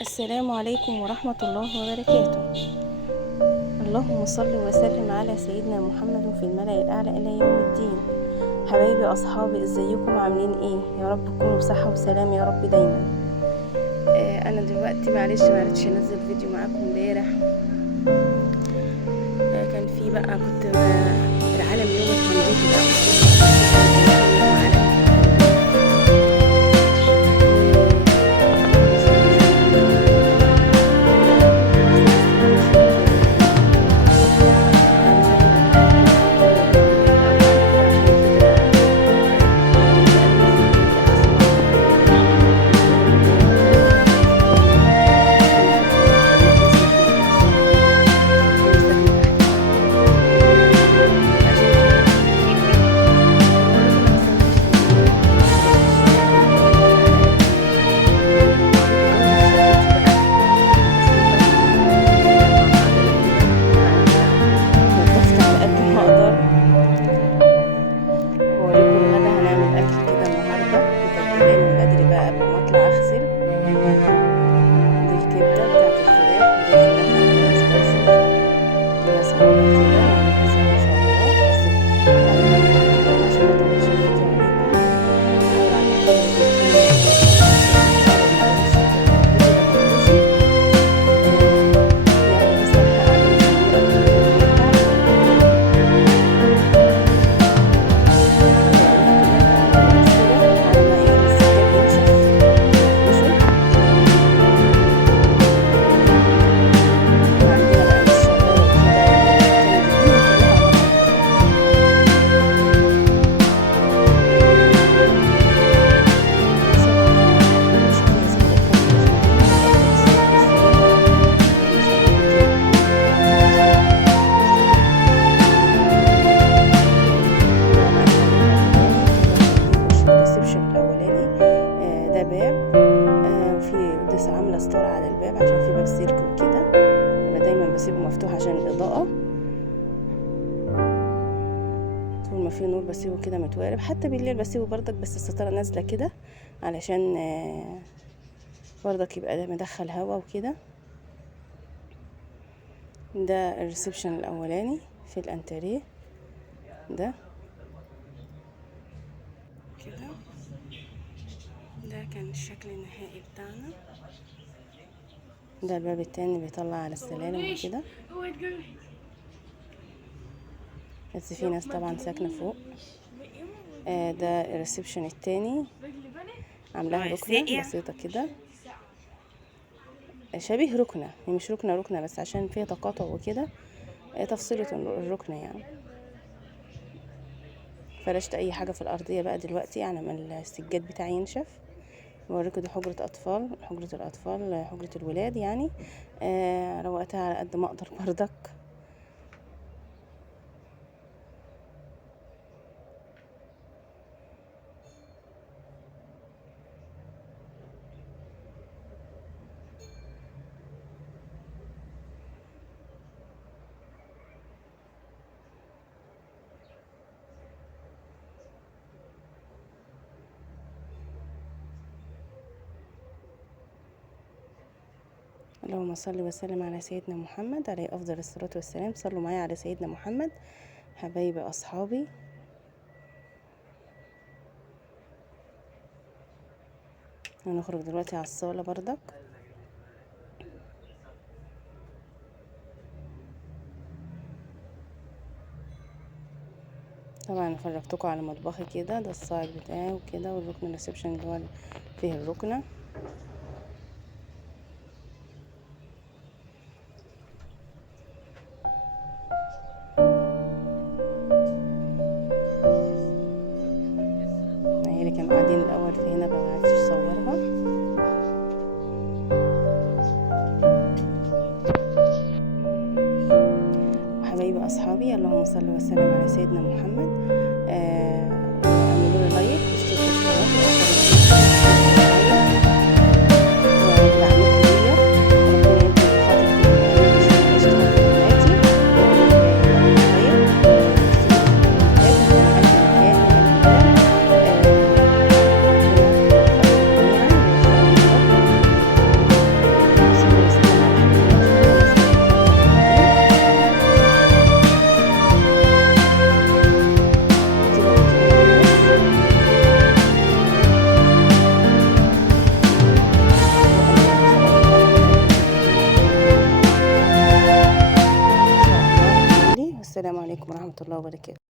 السلام عليكم ورحمة الله وبركاته. اللهم صل وسلم على سيدنا محمد في الملأ الأعلى إلى يوم الدين. حبايبي أصحابي، ازيكم عاملين ايه؟ يا رب تكونوا بصحة وسلام يا رب دايما. أنا دلوقتي معرفتش أنزل فيديو معاكم امبارح. كان في بقى كنت العالم يوم التنظيف بقى عامله ستار على الباب عشان في باب سلك وكده، دايما بسيبه مفتوح عشان الاضاءه. طول ما في نور بسيبه كده متوارب، حتى بالليل بسيبه بردك، بس الستاره نازله كده علشان بردك يبقى ده مدخل هوا وكده. ده الريسبشن الاولاني في الانتريه ده كده. ده كان الشكل النهائي بتاعنا. ده الباب التاني بيطلع على السلالم وكده، بس في ناس طبعا ساكنه فوق. ده الريسبشن التاني، عاملاها ركنه بسيطه كده، شبيه ركنه، هي مش ركنه بس عشان فيها تقاطع وكده، تفصيله الركنه يعني. فرشت اي حاجه في الارضيه بقى دلوقتي على ما السجاد بتاعي ينشف. بوريكم دي حجره اطفال، حجره الولاد يعني. روقتها على قد ما اقدر بردك. اللهم صل وسلم على سيدنا محمد عليه افضل الصلاه والسلام. صلوا معايا على سيدنا محمد. حبايبي اصحابي، هنخرج دلوقتي على الصاله بردك. طبعا فرجتكم على مطبخي كده، ده الصاج بتاعي وكده، والركن الريسبشن اللي هو فيه الركنه. اللي كانوا قاعدين الاول في هنا ما عرفتش اصورها. وحبايبي اصحابي، اللهم صل وسلم على سيدنا محمد. اعملوا لي لايك واشتركوا في القناه. والسلام عليكم ورحمة الله وبركاته.